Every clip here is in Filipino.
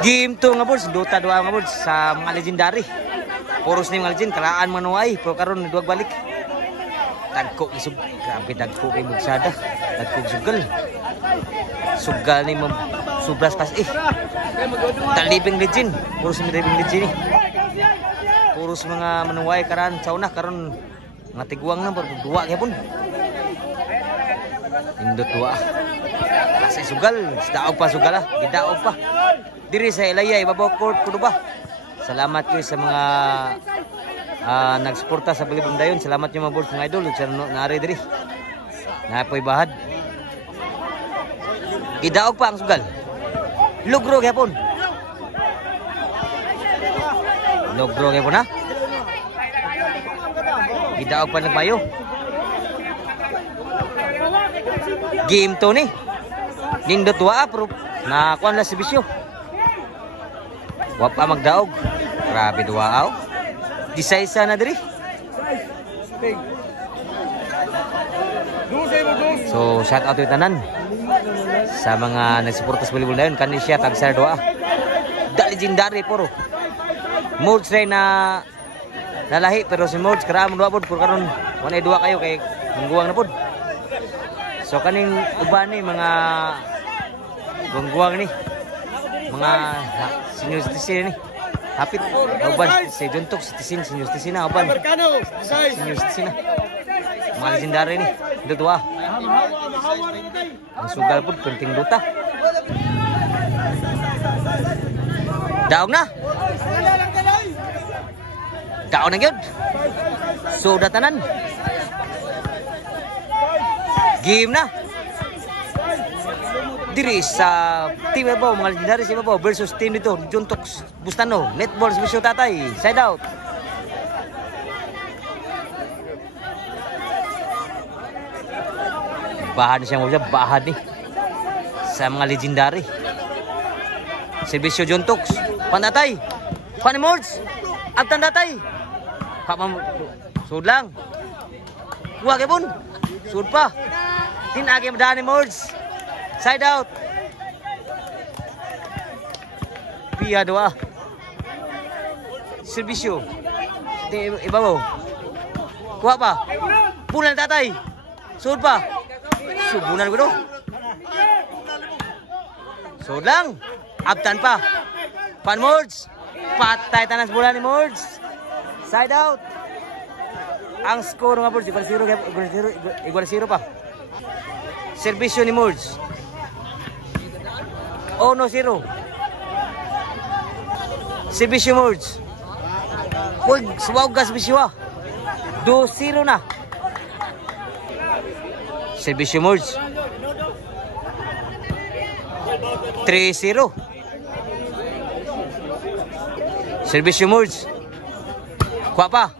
Game 2 nga bods, Dota 2 nga bods sa mga legendary. Puros ni mga legend, kalaan manuay, pero karon duwag balik. Dagko isug, grabe dagko kay Mugsada. Dagko sugal. Sugal ni mo subras pas talibing legend, puros ni living legend ni. Puros mga manuay karan sauna karon mga tiguang na duwa gyapon. Indot duwa. Kasi sugal, daog pa sugal ah, gidaog pa. Diri sa Ilayay, Babaw Court, kuno ba? Salamat kayo sa mga nagsuporta sa Balibong Dayon. Salamat nyo mga board, mga idol. Sa naari diri. Napoy bahad. Gidaog pa ang sugal. Lugro gyapon. Lugro gyapon ha. Gidaog pa nagbayo. Game to ni. Nindot wa pero nakuan la servisyo. Wa pa magdaog. Grabe duwaaw. Disaysa na diri. So shout out to tanan sa mga nagsuporta sa Balibong Dayon. Kani siya tag sa duwa. Da legendary puro. Modes ray na nalahi pero si Modes karam duwa pod puro karon wala duwa kayo kay mungguwang na pod. So kaning uban ni mga gungguwang ni mga senior citizen ni hapit uban si Juntok citizen senior citizen na uban senior citizen na mga legendary ni dua ang sugal pud penting Dota daog na gyud so datanan game na diri sa team Babaw, mga legendary si Babaw versus team nito, Juntok Bustano, netball servisyo tatay, side out. Bahan siya mo siya, bahan ni sa mga legendary. Servisyo Juntok, pantatay, panimords, agtan tatay. Kapam, sud lang. Huwag ipon, sud pa. Tinagi madani mords. Side out. Pia doa. Servisyo. Ibabaw. Kuha pa. Bulan tatay. Sud pa. Subunan ko do. Sud lang. Abtan pa. Pan mords. Patay tanas bulan ni mords. Side out. Ang score nga mords. Igual 0 pa. Servisyo ni mords. 1-0. Servisyo mords. Huwag suwag ka servisyo ah. 2-0 na. Servisyo mords. 3-0. Servisyo mords. Kuha pa.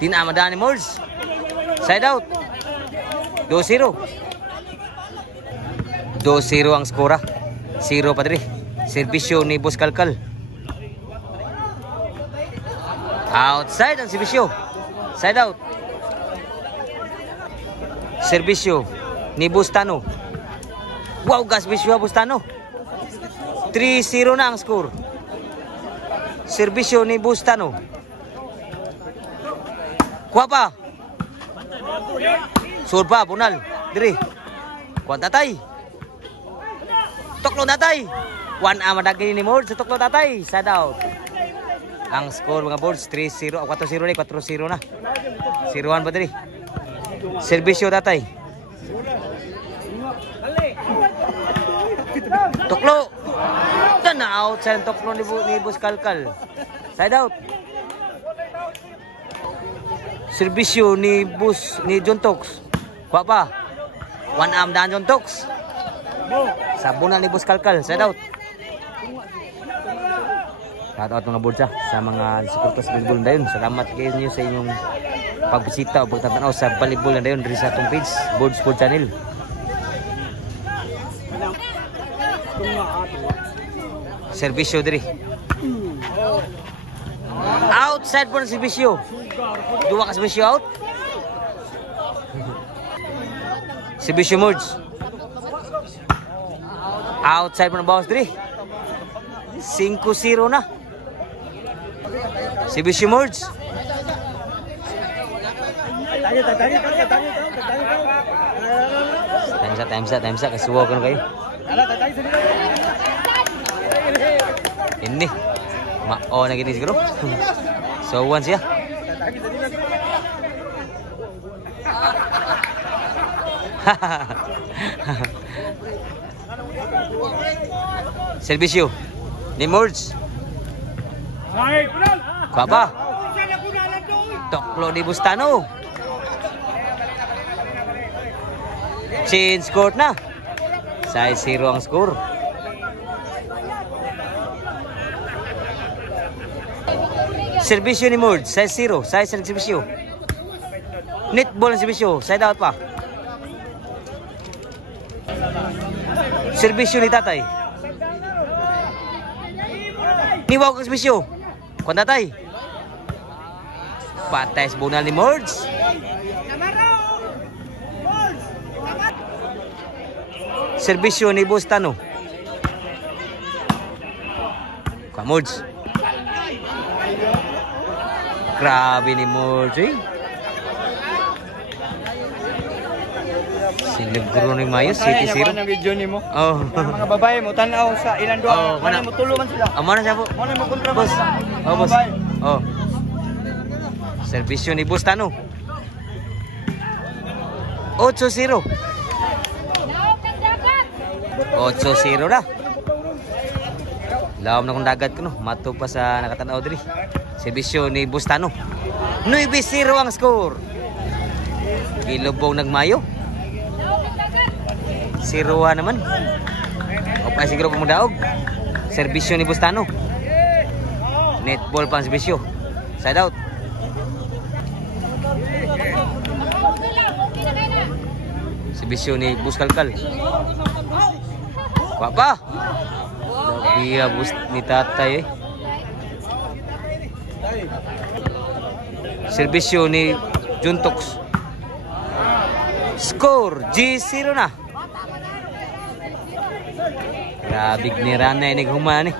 Tinamadaan ni mords. Side out. 2-0. 2-0 ang skora. 0 pa diri. Servisyo ni Boss Kalkal. Outside ang servisyo. Side out. Servisyo ni Bustano. Wow, gas servisyo Bustano. 3-0 na ang score. Servisyo ni Bustano. Kuha pa. Sur pa, punal. Diri. Kuha tatay. Toklo tatay. 1 madagi ni Mords sa toklo tatay. Side out. Ang score mga boards 3-0, 4-0 na, 4-0 na. 0-1 pa diri. Servisyo tatay. Toklo. Na out sa toklo ni Boss Kalkal. Side out. Servisyo ni Juntox. Kuha pa. 1 daan Juntox. Sabunan ni Boss Kalkal. Side out. Shout out mga boards sa mga suporta sa Balibong Dayon. Salamat kayo niyo sa inyong pagbisita o pagtatanaw sa Balibong Dayon diri sa atong page, Board Sport Channel. Servisyo diri. Outside po ng servisyo. Dua ka servisyo out. Servisyo Mords. Outside po ng bawas diri. 5-0 na. Serbisyo Mords. Time's up. Kasuwa ko na kayo. Ini. Mao na gini siguro. So, once ya. Serbisyo ni Mords. Papa. Toklo di Bustano. Change court na. 6-0 ang score. Serbisyo ni Mords. 6-0. 6 ang serbisyo. Netball ang serbisyo. Side out pa. Serbisyo ni Tatay. Niwaw kang serbisyo. Kung Tatay. Patay sa bunal ni Mords. Serbisyo ni Bustano. Kung Mords. Grabe ni Mords eh. Sinaguro ni Mayo, 7-0. Ang video ni mo. Oh. Mga babae mo tanaw sa ilang duwa. Mana mo tulungan sila. Mana siya po? Mana mo kontra Boss. sila. Oh, boss. Babae. Oh. Serbisyo ni Bustano. 8-0. 8-0 na. Lawam na kong dagat ko no. Mato pa sa nakatanaw diri. Serbisyo ni Bustano. 9-0 ang score. Gilubong nagmayo. 0 naman. O pa siguro pumudaog. Serbisyo ni Bustano. Netball pang serbisyo. Side out. Serbisyo ni Buskalkal. Papa. Labiya bus ni Tatay eh. Serbisyo ni Juntox. Score G0 na. Grabe ni Ranay ni humani.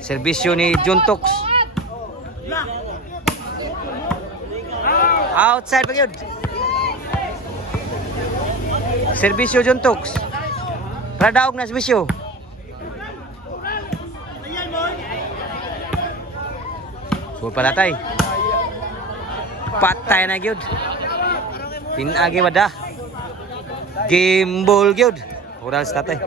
Serbisyo ni Juntox. Outside pa yun. Serbisyo Juntox. Radaog na serbisyo. Sure pa Tatay. Patay na gyud. Pinagi wada. Game ball gyud. Oral sa Tatay.